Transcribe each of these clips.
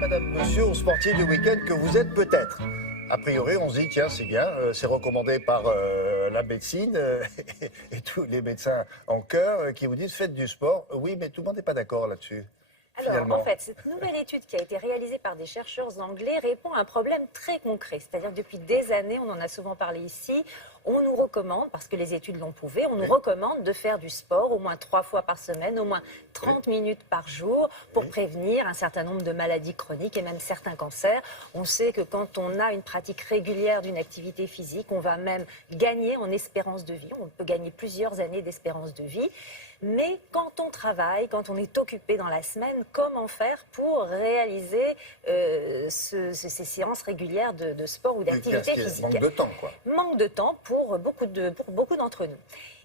madame, monsieur, aux sportifs du week-end que vous êtes peut-être. A priori, on se dit, tiens, c'est bien, c'est recommandé par la médecine et tous les médecins en cœur qui vous disent, faites du sport. Oui, mais tout le monde n'est pas d'accord là-dessus. Alors, Finalement. en fait, cette nouvelle étude qui a été réalisée par des chercheurs anglais répond à un problème très concret. C'est-à-dire que depuis des années, on en a souvent parlé ici, on nous recommande, parce que les études l'ont prouvé, on nous recommande de faire du sport au moins 3 fois par semaine, au moins 30 minutes par jour, pour prévenir un certain nombre de maladies chroniques et même certains cancers. On sait que quand on a une pratique régulière d'une activité physique, on va même gagner en espérance de vie. On peut gagner plusieurs années d'espérance de vie. Mais quand on travaille, quand on est occupé dans la semaine, comment faire pour réaliser ces séances régulières de sport ou d'activité physique? Manque de temps, quoi. Manque de temps pour beaucoup d'entre nous.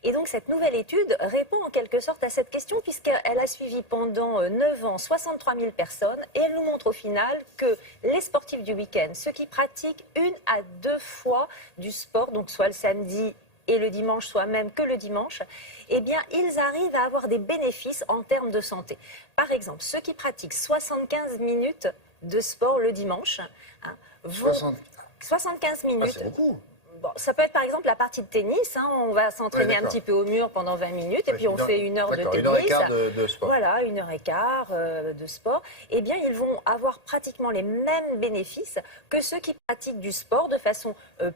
Et donc cette nouvelle étude répond en quelque sorte à cette question puisqu'elle a suivi pendant 9 ans 63 000 personnes et elle nous montre au final que les sportifs du week-end, ceux qui pratiquent 1 à 2 fois du sport, donc soit le samedi et le dimanche, soit même que le dimanche, eh bien, ils arrivent à avoir des bénéfices en termes de santé. Par exemple, ceux qui pratiquent 75 minutes de sport le dimanche vont... 75 minutes. Ah, c'est beaucoup. Bon, ça peut être par exemple la partie de tennis. On va s'entraîner un petit peu au mur pendant 20 minutes et puis on fait 1 heure de tennis. 1h15 de sport. Voilà, 1h15 de sport. Eh bien, ils vont avoir pratiquement les mêmes bénéfices que ceux qui pratiquent du sport de façon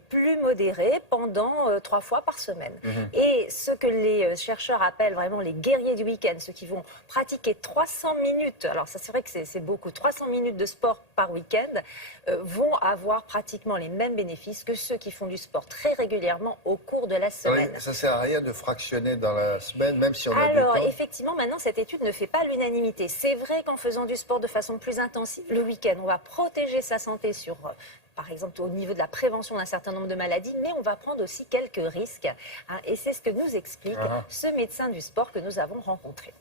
plus modérée pendant 3 fois par semaine. Et ce que les chercheurs appellent vraiment les guerriers du week-end, ceux qui vont pratiquer 300 minutes, alors ça c'est vrai que c'est beaucoup, 300 minutes de sport par week-end, vont avoir pratiquement les mêmes bénéfices que ceux qui font du sport très régulièrement au cours de la semaine. Oui, ça ne sert à rien de fractionner dans la semaine, même si on a Alors, du temps. effectivement, maintenant, cette étude ne fait pas l'unanimité. C'est vrai qu'en faisant du sport de façon plus intensive le week-end, on va protéger sa santé sur, par exemple, au niveau de la prévention d'un certain nombre de maladies, mais on va prendre aussi quelques risques. Et c'est ce que nous explique ce médecin du sport que nous avons rencontré.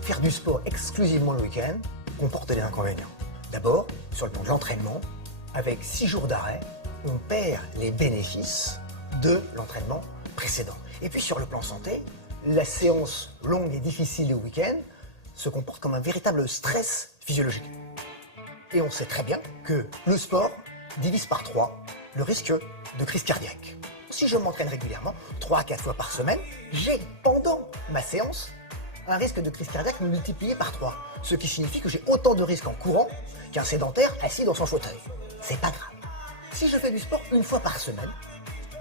Faire du sport exclusivement le week-end comporte des inconvénients. D'abord, sur le plan de l'entraînement, avec 6 jours d'arrêt, on perd les bénéfices de l'entraînement précédent. Et puis sur le plan santé, la séance longue et difficile le week-end se comporte comme un véritable stress physiologique. Et on sait très bien que le sport divise par 3 le risque de crise cardiaque. Si je m'entraîne régulièrement, 3 à 4 fois par semaine, j'ai pendant ma séance un risque de crise cardiaque multiplié par 3. Ce qui signifie que j'ai autant de risques en courant qu'un sédentaire assis dans son fauteuil. C'est pas grave. Si je fais du sport 1 fois par semaine,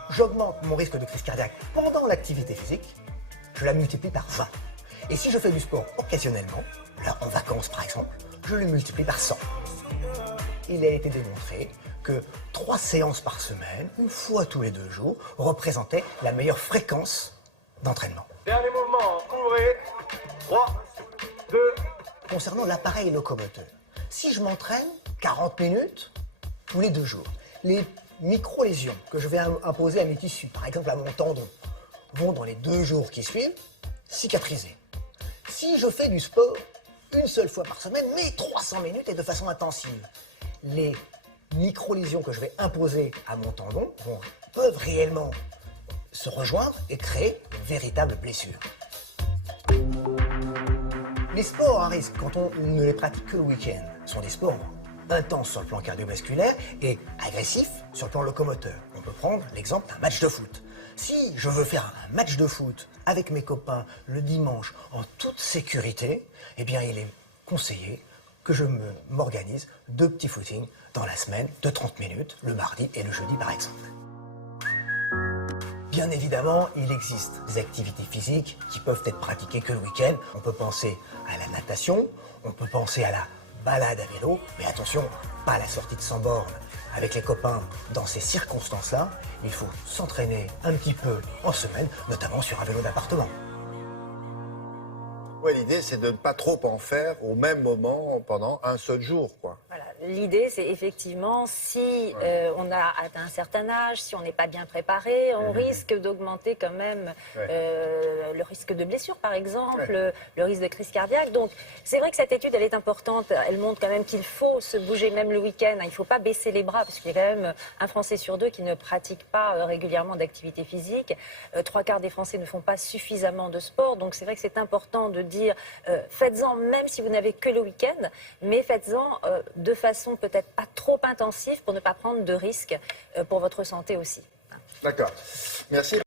j'augmente mon risque de crise cardiaque pendant l'activité physique, je la multiplie par 20. Et si je fais du sport occasionnellement, là en vacances par exemple, je le multiplie par 100. Il a été démontré que 3 séances par semaine, 1 fois tous les 2 jours, représentaient la meilleure fréquence d'entraînement. Dernier mouvement, ouvrez. 3, 2. Concernant l'appareil locomoteur, si je m'entraîne 40 minutes tous les 2 jours, les micro-lésions que je vais imposer à mes tissus, par exemple à mon tendon, vont dans les 2 jours qui suivent cicatriser. Si je fais du sport 1 seule fois par semaine, mais 300 minutes et de façon intensive, les micro-lésions que je vais imposer à mon tendon peuvent réellement se rejoindre et créer une véritable blessure. Les sports à risque, quand on ne les pratique que le week-end, sont des sports intenses sur le plan cardiovasculaire et agressifs sur le plan locomoteur. On peut prendre l'exemple d'un match de foot. Si je veux faire un match de foot avec mes copains le dimanche en toute sécurité, eh bien il est conseillé que je m'organise 2 petits footings dans la semaine de 30 minutes, le mardi et le jeudi par exemple. Bien évidemment, il existe des activités physiques qui peuvent être pratiquées que le week-end. On peut penser à la natation, on peut penser à la balade à vélo, mais attention, pas à la sortie de 100 bornes avec les copains dans ces circonstances-là. Il faut s'entraîner un petit peu en semaine, notamment sur un vélo d'appartement. Ouais, l'idée, c'est de ne pas trop en faire au même moment pendant un seul jour, quoi. Voilà. L'idée, c'est effectivement, si on a atteint un certain âge, si on n'est pas bien préparé, on risque d'augmenter quand même le risque de blessure, par exemple, le risque de crise cardiaque. Donc, c'est vrai que cette étude, elle est importante. Elle montre quand même qu'il faut se bouger même le week-end. Il ne faut pas baisser les bras, parce qu'il y a quand même un Français sur deux qui ne pratique pas régulièrement d'activité physique. 3/4 des Français ne font pas suffisamment de sport. Donc, c'est vrai que c'est important de dire, faites-en même si vous n'avez que le week-end, mais faites-en de façon peut-être pas trop intensive pour ne pas prendre de risques pour votre santé aussi. D'accord. Merci.